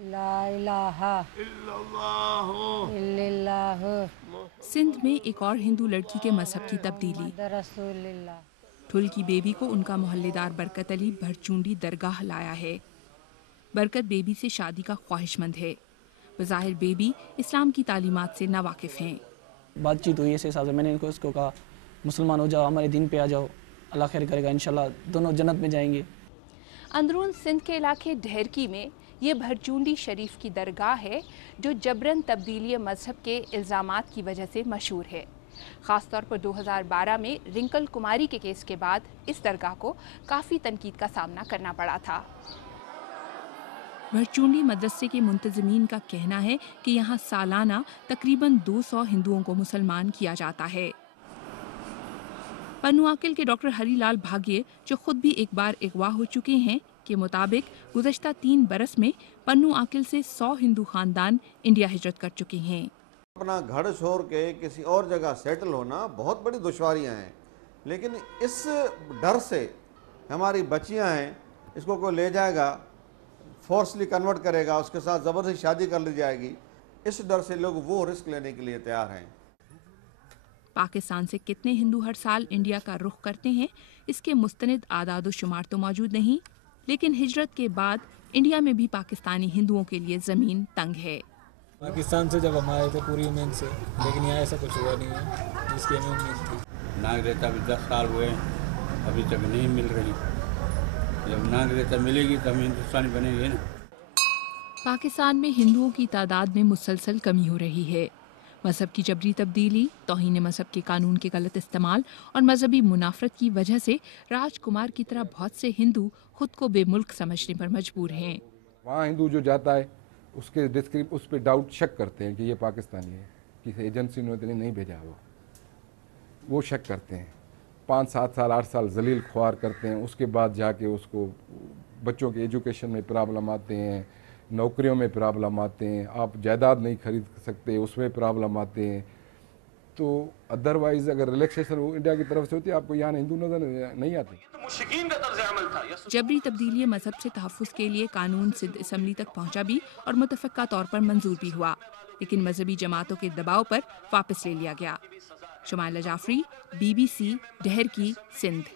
لا الہ الا اللہ سندھ میں ایک اور ہندو لڑکی کے مذہب کی تبدیلی۔ محمد رسول اللہ۔ ٹھل کی بیبی کو ان کا محلے دار برکت علی بھرچونڈی درگاہ لایا ہے۔ برکت بیبی سے شادی کا خواہش مند ہے۔ بظاہر بیبی اسلام کی تعلیمات سے ناواقف ہیں۔ بات چیت ہوئی ایسے حساب سے میں نے اس کو کہا مسلمان ہو جاؤ، ہمارے دین پہ آ جاؤ، اللہ خیر کرے گا، انشاءاللہ دونوں جنت میں جائیں گے۔ اندرون سندھ کے علاقے ڈھیرکی میں یہ بھرچونڈی شریف کی درگاہ ہے جو جبرن تبدیلی مذہب کے الزامات کی وجہ سے مشہور ہے۔ خاص طور پر 2012 میں رنکل کماری کے کیس کے بعد اس درگاہ کو کافی تنقید کا سامنا کرنا پڑا تھا۔ بھرچونڈی مدرسے کے منتظمین کا کہنا ہے کہ یہاں سالانہ تقریباً 200 ہندوؤں کو مسلمان کیا جاتا ہے۔ پنو آکل کے ڈاکٹر ہری لال بھاگیے جو خود بھی ایک بار اغوا ہو چکے ہیں کے مطابق گزشتہ 3 برس میں پنو آکل سے 100 ہندو خاندان انڈیا ہجرت کر چکے ہیں۔ اپنا گھر چھوڑ کے کسی اور جگہ سیٹل ہونا بہت بڑی دشواریاں ہیں، لیکن اس ڈر سے ہماری بچیاں ہیں، اس کو کوئی لے جائے گا، فورسلی کنورٹ کرے گا، اس کے ساتھ زبردستی شادی کر لی جائے گی، اس ڈر سے لوگ وہ رسک لینے کے لیے تیار ہیں۔ پاکستان سے کتنے ہندو ہر سال انڈیا کا رخ کرتے ہیں اس کے مستند اعداد و شمار تو موجود نہیں، لیکن ہجرت کے بعد انڈیا میں بھی پاکستانی ہندوؤں کے لیے زمین تنگ ہے۔ پاکستان سے جب ہم آئے تھے پوری امید سے، لیکن یہاں ایسا کچھ ہوا نہیں ہے جس کی ہمیں امید تھی۔ ناگریتا ابھی 10 سال ہوئے ابھی تک نہیں مل رہی، جب ناگریتا ملے گی تو ہم ہندوستانی بنیں گے نا۔ پاکستان میں ہندوؤں کی تعداد میں مسلسل کمی ہو رہی ہے۔ مذہب کی جبری تبدیلی، توہین مذہب کے قانون کے غلط استعمال اور مذہبی منافرت کی وجہ سے راج کمار کی طرح بہت سے ہندو خود کو بے ملک سمجھنے پر مجبور ہیں۔ وہاں ہندو جو جاتا ہے اس پہ ڈاؤٹ شک کرتے ہیں کہ یہ پاکستانی ہے، کسی ایجنسی نے نہیں بھیجا، وہ شک کرتے ہیں، 5 7 سال 8 سال ذلیل خوار کرتے ہیں، اس کے بعد جا کے اس کو بچوں کے ایجوکیشن میں پرابلم آتے ہیں، نوکریوں میں پرابلم آتے ہیں، آپ جائیداد نہیں خرید سکتے اس میں پرابلم آتے ہیں۔ تو ادروائز اگر ریلیکسیشن انڈیا کی طرف سے ہوتی ہے آپ کو یہاں ہندو نظر نہیں آتے۔ جبری تبدیلی مذہب سے تحفظ کے لیے قانون سندھ اسمبلی تک پہنچا بھی اور متفقہ طور پر منظور بھی ہوا، لیکن مذہبی جماعتوں کے دباؤ پر واپس لے لیا گیا۔ شمائلہ جعفری، BBC ڈھیرکی، سندھ۔